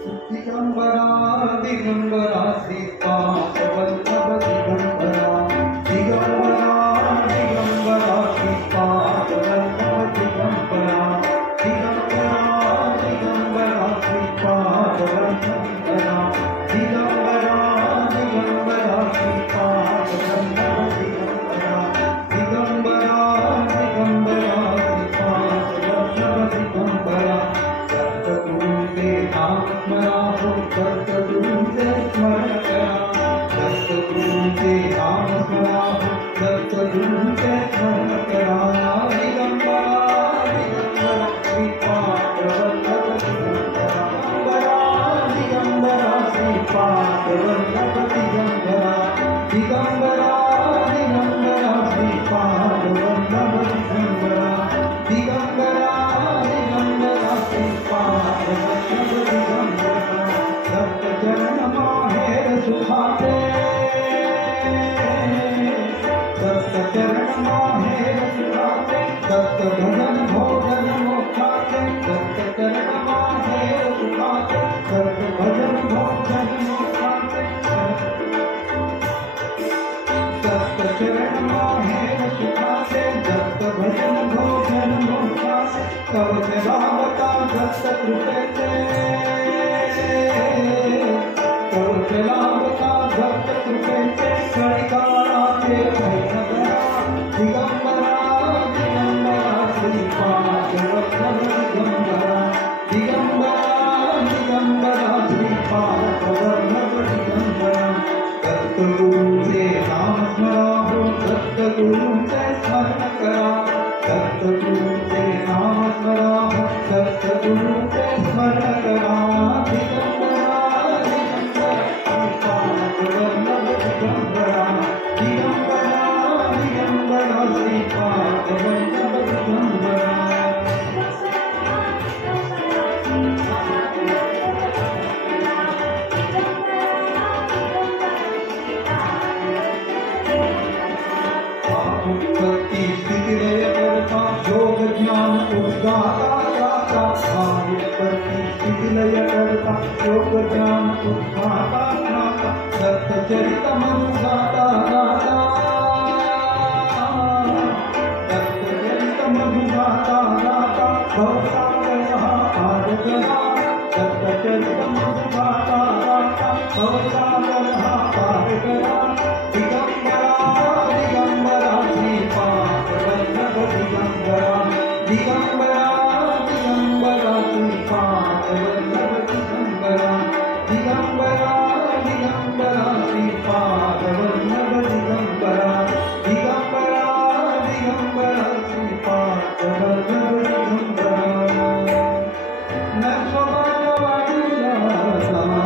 दिगंबरा दिगंबरा श्रीपाद वल्लभ दिगंबरा दिगंबरा दिगंबरा श्रीपाद वल्लभ दिगंबरा दिगंबरा दिगंबरा श्रीपाद वल्लभ दिगंबरा दिगंबरा दिगंबरा श्रीपाद वल्लभ दिगंबरा दिगंबरा दिगंबरा श्रीपाद वल्लभ दिगंबरा सतगुरुंचे नाम स्मरा हो सतगुरुंचे स्मरण करा सतगुरुंचे नाम स्मरा हो सतगुरुंचे स्मरण करा दिगंबरा दिगंबरा श्रीपाद वल्लभ दिगंबरा दिगंबरा श्रीपाद वल्लभ दिगंबरा दिगंबरा दिगंबरा श्रीपाद वल्लभ दिगंबरा दिगंबरा दिगंबरा श्रीपाद वल्लभ दिगंबरा सप्त चरण माहेर सुखाते सप्त चरण माहेर सुखाते सप्त भजन भोजन मोक्षाते सप्त चरण माहेर सुखाते सप्त भजन भोजन मोक्षाते सप्त चरण माहेर सुखाते सप्त भजन भोजन मोक्षाते तव सेवावता सप्त कृपेते तव सेवावता सप्त कृपेते कणिकाराते भैरवरा दिगंबरा दिगंबरा श्रीपाद वल्लभ दिगंबरा दिगंबरा दिगंबरा श्रीपाद वल्लभ दिगंबरा सतगुरुंचे नाम स्मरा हो सतगुरुंचे स्मरण करा सतगुरुंचे नाम स्मरा हो सतगुरुंचे स्मरण करा दिगंबरा दिगंबरा श्रीपाद वल्लभ दिगंबरा दिगंबरा दिगंबरा श्रीपाद वल्लभ दिगंबरा उत्पत्ति स्थिति लय करता योग ज्ञान उद्गाता गाता उत्पत्ति स्थिति लय करता योग ज्ञान उद्गाता गाता सत्यचरित मनु गाता गाता सत्यचरित मनु गाता गाता भवसागरः पार करा सत्यचरित मनु गाता गाता भवसागरः पार करा दिगंबरा दिगंबरा श्रीपाद वल्लभ दिगंबरा दिगंबरा दिगंबरा श्रीपाद वल्लभ दिगंबरा दिगंबरा दिगंबरा श्रीपाद वल्लभ दिगंबरा दिगंबरा दिगंबरा श्रीपाद वल्लभ दिगंबरा न स्वभाव वाणीला साम